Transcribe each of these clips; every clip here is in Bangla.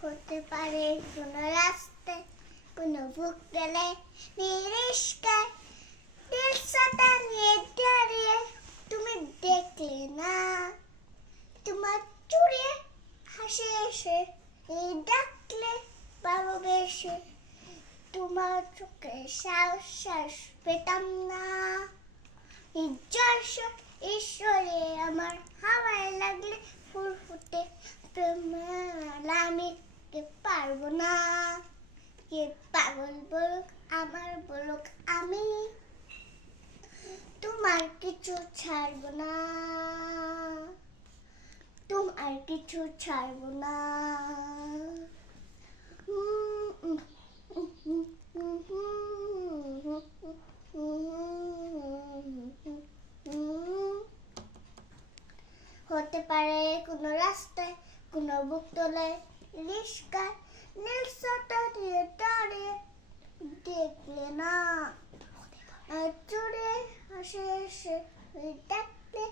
হতে পারে কোনো রাস্তায় কোনো বুক গেলে নিরিস্কায় দিলসাটা নিয়ে দাঁড়িয়ে তুমি দেখলে না তোমার চুড়ে হাসে এসে ডাকলে ভালোবেসে তোমার চোখে শ্বাস পেতাম না ঈশ্বরে আমার হাওয়ায় লাগলে ফুল ফুটে আমি কে পারবো না কে পাগল বলুক আমার বলুক আমি তোমার কিছু ছাড়বো না তোমার কিছু ছাড়বো না হতে পারে কোনো রাস্তায় কোনো বুক তোলে রিস্কায় নীলসাটা দিয়ে দাঁড়িয়ে দেখলে না চুড়ে হাসে এসে ডাকলে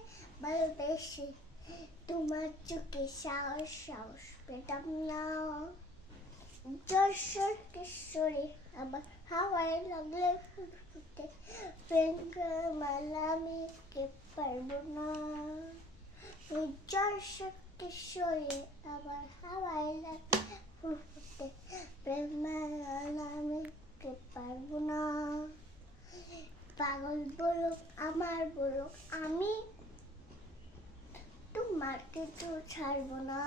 ভালোবেসে তোমার চোখে সাহস পেতাম না যশোর কিশোরী আবার হাওয়ায় লাগলে ফুল ফুটে মালা আমি কে পারবো না যশোর কিশোরী আবার হাওয়ায় লাগলে ফুল ফুটে প্রেম মালা আমি কে পারবো না পাগল বলুক আমার বলুক আমি তোমার কিছু ছাড়বো না।